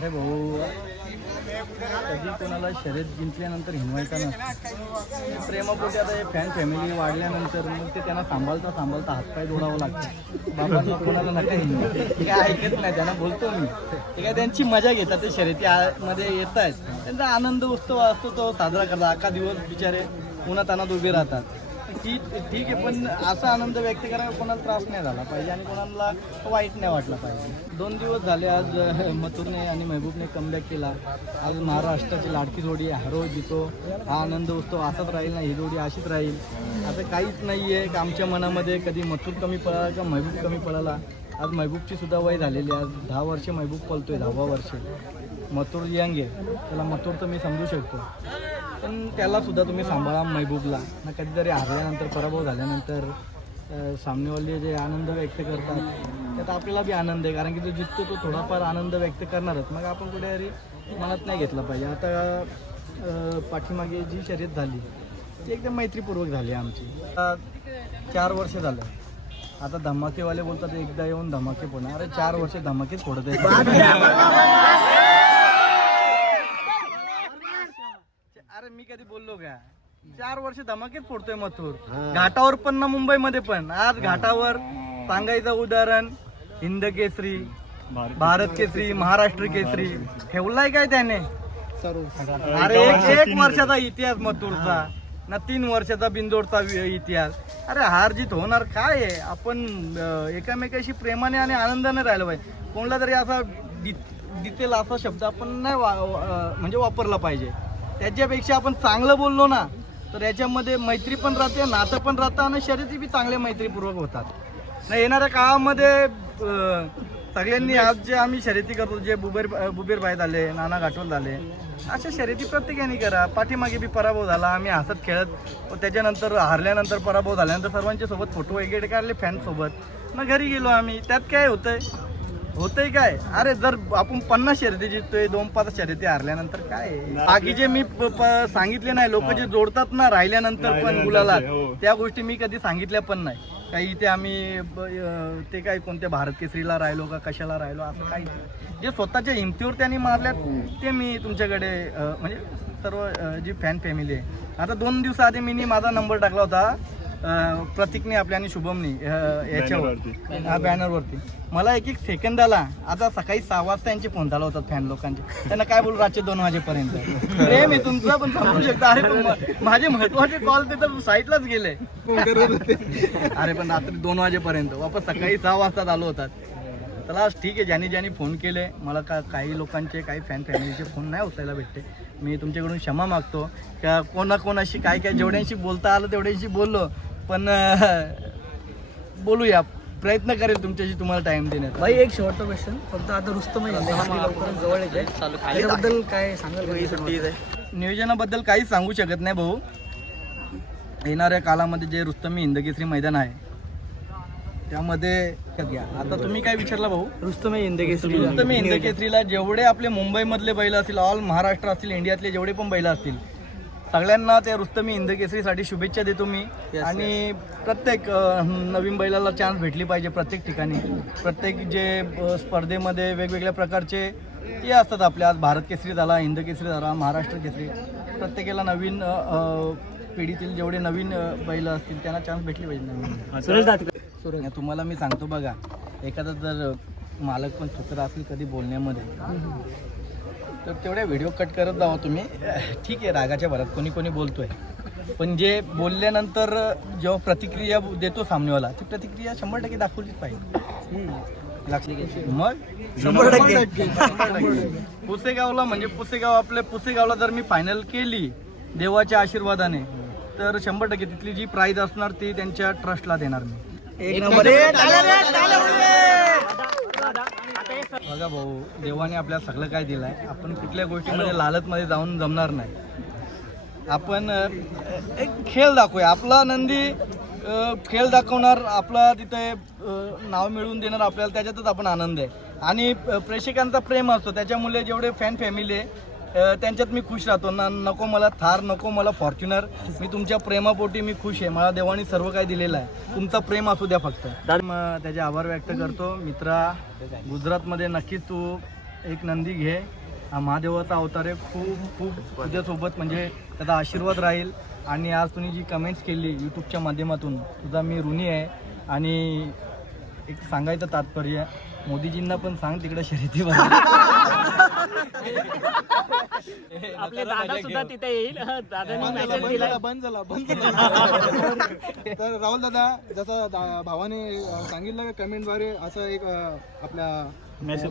अरे भाऊ कधी कोणाला शर्यत जिंकल्यानंतर हिंवायचा नसतं. प्रेमापोटी आता हे फॅन फॅमिली वाढल्यानंतर मग ते त्यांना सांभाळता सांभाळता हातपाय जोडावं लागतं. बाबांना कोणाला नका हिंवा ते काय ऐकत नाही त्यांना बोलतो मी. ते काय त्यांची मजा घेतात ते शर्यती येत आहेत त्यांचा आनंद उत्सव असतो तो साजरा करतात. अख्खा दिवस बिचारे उन्हात अनात उभे राहतात. ठीक ठीक आहे पण असा आनंद व्यक्त करायला कोणाला त्रास नाही झाला पाहिजे आणि कोणाला वाईट नाही वाटला पाहिजे. दोन दिवस झाले आज मथुरने आणि महबूबने कमबॅक केला. आज महाराष्ट्राची लाडकी जोडी हरो जितो. हा आनंद उत्सव असाच राहील ना ही जोडी अशीच राहील. आता काहीच नाही आहे का आमच्या मनामध्ये कधी मथुर कमी पळाला का महबूब कमी पळाला. आज महबूबची सुद्धा वय झालेली आहे. आज दहा वर्ष महबूब पळतोय दहावा वर्ष. मथुर यंग आहे. त्याला मथुर तर मी समजू शकतो. पण त्याला सुद्धा तुम्ही सांभाळा महबूबला. ना कधीतरी हरल्यानंतर पराभव झाल्यानंतर सामनेवाले जे आनंद व्यक्त करतात त्यात आपल्याला बी आनंद आहे. कारण की तो जिततो तो थोडाफार आनंद व्यक्त करणारच मग आपण कुठेतरी मनात नाही घेतला पाहिजे. आता पाठीमागे जी शर्यत झाली ती एकदम मैत्रीपूर्वक झाली आमची. आता चार वर्ष झालं. आता धमाकेवाले बोलतात एकदा येऊन धमाके पुन्हा अरे चार वर्ष धमाकेच फोडत आहे मी कधी बोललो का? चार वर्ष धमाकेच फोडतोय मथुर. घाटावर पण ना मुंबईमध्ये पण. आज घाटावर सांगायचं उदाहरण हिंद केसरी भारत केसरी महाराष्ट्र केसरी. ठेवलाय काय त्याने? अरे एक एक वर्षाचा इतिहास मथुरचा. ना तीन वर्षाचा बिंदोडचा इतिहास. अरे हार जीत होणार काय आहे? आपण एकामेकाशी प्रेमाने आणि आनंदाने राहिलं पाहिजे. कोणला तरी असा दिसेल असा शब्द आपण नाही म्हणजे वापरला पाहिजे. त्याच्यापेक्षा आपण चांगलं बोललो ना तर याच्यामध्ये मैत्री पण राहते नातं पण राहतं आणि शर्यती बी चांगले मैत्रीपूर्वक होतात. नाही येणाऱ्या काळामध्ये सगळ्यांनी आज जे आम्ही शर्यती करतो जे बुबेर बुबेर भाई झाले नाना घाटोल झाले अशा शर्यती प्रत्येकाने करा. पाठीमागे बी पराभव झाला आम्ही हसत खेळत व त्याच्यानंतर हारल्यानंतर पराभव झाल्यानंतर सर्वांच्या सोबत फोटो वगैरे काढले फॅन सोबत. मग घरी गेलो आम्ही. त्यात काय होतंय? होतंय काय? अरे जर आपण पन्नास शर्यती जिंकतोय दोन पाच शर्यती हारल्यानंतर काय? आहे? बाकीचे मी प- प- सांगितले नाही लोक जे जोडतात ना राहिल्यानंतर पण गुलाला त्या गोष्टी मी कधी सांगितल्या पण नाही. काही इथे आम्ही ब- अं, ते काय कोणत्या भारत केसरीला राहिलो का कशाला राहिलो असं काही नाही. जे स्वतःच्या हिमतीवर त्यांनी मारल्यात ते मी तुमच्याकडे अं, म्हणजे सर्व अं, जी फॅन फॅमिली आहे. आता दोन दिवसाआधी मी माझा नंबर टाकला होता. प्रतीकने आपल्या आणि शुभमनी याच्यावर हा बॅनरवरती. मला एक एक सेकंद आला आता सकाळी सहा वाजता यांचे फोन झाला होता फॅन लोकांचे. त्यांना काय बोलू रातचे दोन वाजेपर्यंत. प्रेम आहे तुमचं पण समजू शकता. अरे पण माझे महत्त्वाचे कॉल ते तर साईटलाच गेले. अरे पण रात्री दोन वाजेपर्यंत. वापस सकाळी सहा वाजता आलो होतात चला ठीक आहे. ज्यांनी ज्यांनी फोन केले मला का काही लोकांचे काही फॅन फॅमिलीचे फोन नाही उचलायला भेटते मी तुमच्याकडून क्षमा मागतो. का कोणा कोणाशी काय काय जेवढ्यांशी बोलता आलं तेवढ्याशी बोललो. पण अं, बोलूया. प्रयत्न करेल तुमच्याशी तुम्हाला टाइम देण्याचा. भाई एक शेवटचा क्वेश्चन फक्त आता रुस्तम आहे लवकरच जवळ येते त्याच्याबद्दल काय सांगाल? का? नियोजनाबद्दल काहीच सांगू शकत नाही भाऊ. येणाऱ्या काळामध्ये जे रुस्तमी हिंदकेसरी मैदान आहे त्यामध्ये घ्या. आता तुम्ही काय विचारला भाऊ? रुस्तम आहे इंदकेसरी रुस्तमी हिंदकेसरीला जेवढे आपले मुंबईमधले बैल असतील ऑल महाराष्ट्र असतील इंडियातले जेवढे पण बैल असतील सगळ्यांना त्या रुस्तमी हिंदकेसरीसाठी शुभेच्छा देतो मी. आणि प्रत्येक नवीन बैलाला चान्स भेटली पाहिजे प्रत्येक ठिकाणी. प्रत्येक जे स्पर्धेमध्ये वेगवेगळ्या प्रकारचे हे असतात आपल्या आज भारत केसरी झाला हिंद केसरी झाला महाराष्ट्र केसरी. प्रत्येकाला नवीन पिढीतील जेवढे नवीन बैल असतील त्यांना चान्स भेटली पाहिजे नवीन. तुम्हाला मी सांगतो बघा एखादा जर मालक पण चुकत असेल कधी बोलण्यामध्ये तर तेवढ्या व्हिडिओ कट करत जावा तुम्ही. ठीक आहे रागाच्या भरात कोणी कोणी बोलतोय. पण जे बोलल्यानंतर जेव्हा प्रतिक्रिया देतो सामनेवाला ती प्रतिक्रिया शंभर टक्के दाखवलीच पाहिजे. मग? शंभर टक्के. पुसेगावला म्हणजे पुसेगाव आपल्या पुसेगावला जर मी फायनल केली देवाच्या आशीर्वादाने तर शंभर टक्के तिथली जी प्राईज असणार ती त्यांच्या ट्रस्टला देणार मी. एक नंबर. बघा भाऊ देवाने आपल्याला सगळं काय दिलंय. आपण कुठल्या गोष्टीमध्ये लालचमध्ये जाऊन जमणार नाही. आपण एक खेळ दाखवूया. आपला नंदी खेळ दाखवणार आपला तिथे नाव मिळवून देणार आपल्याला त्याच्यातच आपण आनंद आहे. आणि प्रेक्षकांचा प्रेम असतो. त्याच्यामुळे जेवढे फॅन फॅमिली आहे त्यांच्यात मी खुश राहतो. ना नको मला थार नको मला फॉर्च्युनर. मी तुमच्या प्रेमापोटी मी खुश आहे. मला देवाने सर्व काही दिलेलं आहे. तुमचा प्रेम असू द्या फक्त. मग त्याचे आभार व्यक्त करतो. मित्रा गुजरातमध्ये नक्कीच तू एक नंदी घे. हा महादेवाचा अवतार आहे. खूप खूप तुझ्यासोबत म्हणजे त्याचा आशीर्वाद राहील. आणि आज तुम्ही जी कमेंट्स केली यूट्यूबच्या माध्यमातून तुझा मी ऋणी आहे. आणि एक सांगायचं तात्पर्य मोदीजींना पण सांग तिकडे शर्यती आपले दादा सुद्धा तिथे येईल. दादांनी मेसेज दिलाय. बंद झाला बंद झाला. तर राहुल दादा जसं दा- भावाने अं, सांगितलं का कमेंटद्वारे असं एक अं, आपल्या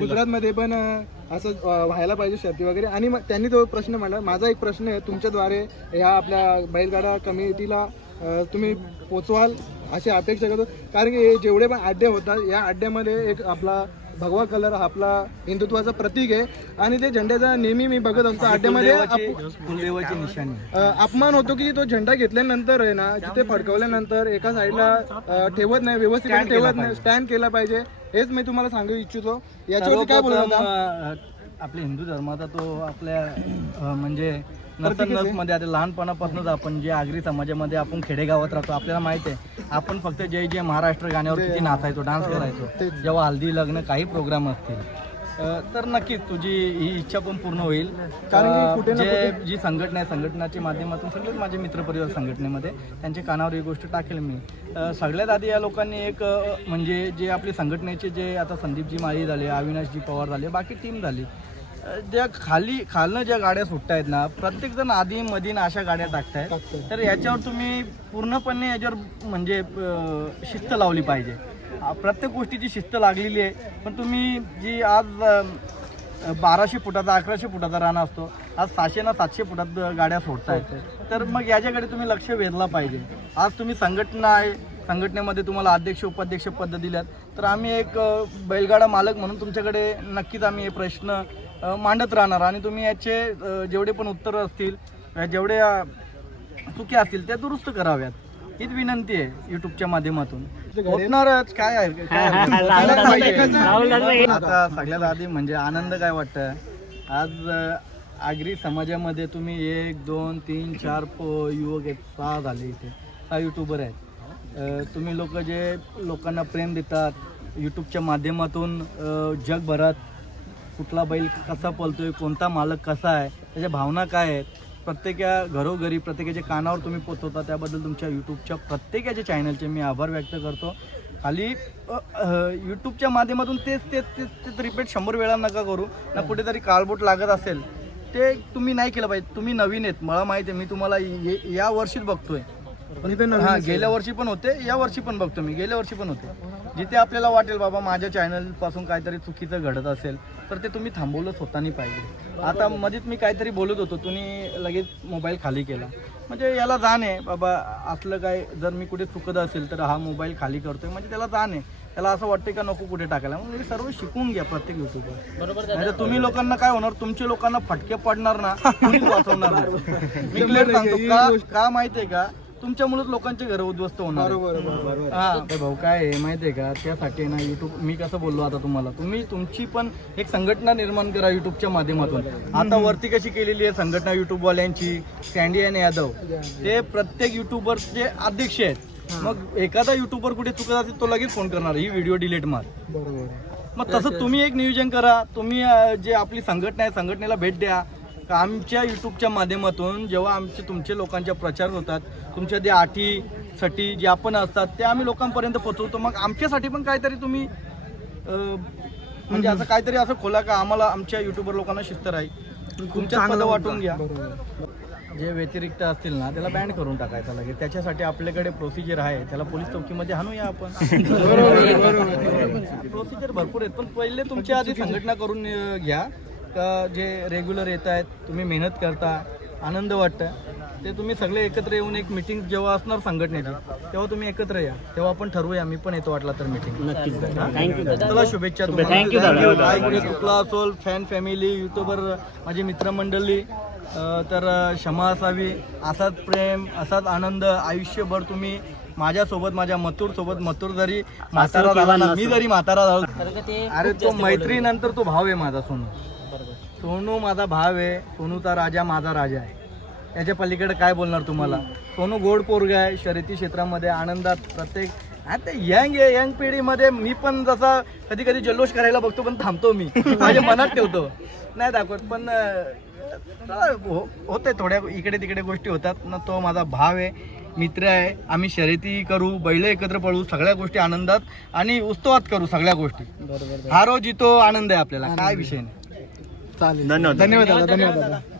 गुजरातमध्ये पण अं, असं अं, व्हायला पाहिजे शर्ती वगैरे. आणि मग त्यांनी तो प्रश्न मांडला. माझा एक प्रश्न आहे तुमच्याद्वारे ह्या आपल्या बैलगाडा कमिटीला अं, तुम्ही पोचवाल अशी अपेक्षा करतो. कारण की हे जेवढे पण अड्डे होतात या अड्ड्यामध्ये एक आपला भगवा कलर हा आपला हिंदुत्वाचं प्रतीक आहे. आणि ते झेंड्याचा नेहमी मी बघत असतो. अड्ड्यामध्ये आप- कुलदेवाची निशाणी. अ, अपमान होतो की तो झेंडा घेतल्यानंतर आहे ना तिथे फडकवल्यानंतर एका साईडला ठेवत नाही व्यवस्थित Stand केला ठेवत नाही पाहिजे. स्टँड केला पाहिजे. हेच मी तुम्हाला सांगू इच्छितो. याच्यावरती काय बोलू सर्वप्रथम, नका अ, आपल्या हिंदू धर्माचा तो आपल्या अ, म्हणजे. नसमध्ये आता लहानपणापासूनच आपण जे आगरी समाजामध्ये आपण खेडेगावात राहतो आपल्याला माहीत आहे आपण फक्त जय जय महाराष्ट्र गाण्यावर किती नाचायचो डान्स करायचो जेव्हा हल्दी लग्न काही प्रोग्राम असतील तर नक्कीच तुझी ही इच्छा पण पूर्ण होईल. कारण की जे जी संघटना आहे संघटनाच्या माध्यमातून सगळेच माझे मित्रपरिवार संघटनेमध्ये त्यांच्या कानावर ही गोष्ट टाकेल मी. सगळ्यात आधी या लोकांनी एक म्हणजे जे आपली संघटनेचे जे आता संदीपजी माळी झाले अविनाशजी पवार झाले बाकी टीम झाली. ज्या खाली खालनं ज्या गाड्या सुटतायत ना प्रत्येक जण आधी मधीन अशा गाड्या टाकतायत. तर याच्यावर तुम्ही पूर्णपणे याच्यावर म्हणजे शिस्त लावली पाहिजे. प्रत्येक गोष्टीची शिस्त लागलेली आहे. पण तुम्ही जी आज बाराशे फुटाचा अकराशे फुटाचा रान असतो आज सहाशे ना सातशे फुटात गाड्या सोडतायत. तर मग याच्याकडे तुम्ही लक्ष वेधला पाहिजे. आज तुम्ही संघटना आहे संघटनेमध्ये तुम्हाला अध्यक्ष उपाध्यक्ष पद दिल्यात. तर आम्ही एक बैलगाडा मालक म्हणून तुमच्याकडे नक्कीच आम्ही हे प्रश्न मांडत राहणार. आणि तुम्ही याचे जेवढे पण उत्तरं असतील जेवढे चुकी असतील त्या दुरुस्त कराव्यात. हीच विनंती आहे युट्यूबच्या माध्यमातून. होणारच काय आहे? आता सगळ्यात आधी म्हणजे आनंद काय वाटतं आज आगरी समाजामध्ये तुम्ही एक दोन तीन चार प युवक आहेत. सहा झाले इथे. सहा युट्यूबर आहेत. तुम्ही लोक जे लोकांना प्रेम देतात यूट्यूबच्या माध्यमातून जगभरात कुठला बैल कसा पळतोय कोणता मालक कसा आहे त्याच्या भावना काय आहेत प्रत्येका घरोघरी प्रत्येकाच्या कानावर तुम्ही पोचवता त्याबद्दल तुमच्या यूट्यूबच्या प्रत्येकाच्या चॅनलचे मी आभार व्यक्त करतो. खाली यूट्यूबच्या माध्यमातून तेच तेच तेच तेच रिपीट शंभर वेळा नका करू. ना कुठेतरी काळबोट लागत असेल ते तुम्ही नाही केलं पाहिजे. तुम्ही नवीन आहेत मला माहिती आहे मी तुम्हाला ये- या वर्षीच बघतोय. पण हा गेल्या वर्षी पण होते या वर्षी पण बघतो मी गेल्या वर्षी पण होते. जिथे आपल्याला वाटेल बाबा माझ्या चॅनलपासून काहीतरी चुकीचं घडत असेल तर ते तुम्ही थांबवलं स्वतःनी पाहिजे. आता मध्येच मी काहीतरी बोलत होतो तुम्ही लगेच मोबाईल खाली केला. म्हणजे याला जाण आहे बाबा असलं काय जर मी कुठे चुकत असेल तर हा मोबाईल खाली करतोय म्हणजे त्याला जाण आहे. त्याला असं वाटतं का नको कुठे टाकायला? मग हे सर्व शिकून घ्या प्रत्येक युट्यूबर बरोबर तर तुम्ही लोकांना काय होणार? तुमच्या लोकांना फटके पडणार ना वाचवणार मी क्लिअर सांगतो का का माहितीये का? तुमच्यामुळेच लोकांचे घर उद्ध्वस्त होणार आहे. बरोबर बरोबर हा. ते भाऊ काय आहे माहितीये का? त्यासाठी ना युट्यूब मी कसं बोललो आता तुम्हाला? तुम्ही तुमची पण एक संघटना निर्माण करा युट्यूबच्या माध्यमातून. आता वरती कशी केलेली आहे संघटना युट्यूबवाल्यांची सँडी आणि यादव. ते प्रत्येक युट्यूबरचे अध्यक्ष आहेत. मग एखादा युट्यूबर कुठे चुकत असेल तो लगेच फोन करणार. ही व्हिडिओ डिलीट मार. बरोबर मग तसं तुम्ही एक नियोजन करा. तुम्ही अं, जे आपली संघटना आहे संघटनेला भेट द्या. आमच्या युट्यूबच्या माध्यमातून जेव्हा आमचे तुमचे लोकांच्या प्रचार होतात तुमच्या जे आठी साठी जे आपण असतात ते आम्ही लोकांपर्यंत पोहोचवतो. मग आमच्यासाठी पण काहीतरी तुम्ही म्हणजे असं काहीतरी असं खोला का आम्हाला आमच्या युट्यूबर लोकांना शिस्त राहील. तुमच्या पद वाटून घ्या. जे व्यतिरिक्त असतील ना त्याला बँड करून टाकायचं लगेच. त्याच्यासाठी आपल्याकडे प्रोसिजर आहे. त्याला पोलीस चौकीमध्ये हाणूया आपण. प्रोसिजर भरपूर आहेत. पण पहिले तुमच्या आधी संघटना करून घ्या. का जे रेग्युलर येत आहेत तुम्ही मेहनत करता आनंद वाटतं ते तुम्ही सगळे एकत्र येऊन एक मिटिंग जेव्हा असणार संघटनेची तेव्हा तुम्ही एकत्र या. तेव्हा आपण ठरवूया मी पण येतो वाटला तर मिटिंग नक्कीच चला शुभेच्छा. तुम्हाला. काय कुठे चुकला असेल फॅन फॅमिली युट्यूबर माझी मित्रमंडळी तर क्षमा असावी. असाच प्रेम असाच आनंद आयुष्यभर तुम्ही माझ्यासोबत माझ्या मथुर सोबत मथुर जरी म्हातारा झाला मी जरी म्हातारा झालो ते अरे तो मैत्रीनंतर तो भाव आहे माझा सोनू. सोनू माझा भाव आहे सोनूचा राजा माझा राजा आहे. याच्या पलीकडे काय बोलणार तुम्हाला? सोनू गोड पोरगा आहे शर्यती क्षेत्रामध्ये आनंदात प्रत्येक आता यंग यंग पिढीमध्ये मी पण जसा कधी कधी जल्लोष करायला बघतो पण थांबतो मी. माझ्या मनात ठेवतो. नाही दाखवत पण हो- होते थोड्या इकडे तिकडे गोष्टी होतात. ना तो माझा भाव आहे मित्र आहे. आम्ही शर्यती करू बैल एकत्र पळू सगळ्या गोष्टी आनंदात आणि उत्सवात करू सगळ्या गोष्टी. हारो जितो आनंद आहे आपल्याला काय विषय नाही. चालेल. धन्यवाद दादा धन्यवाद दादा.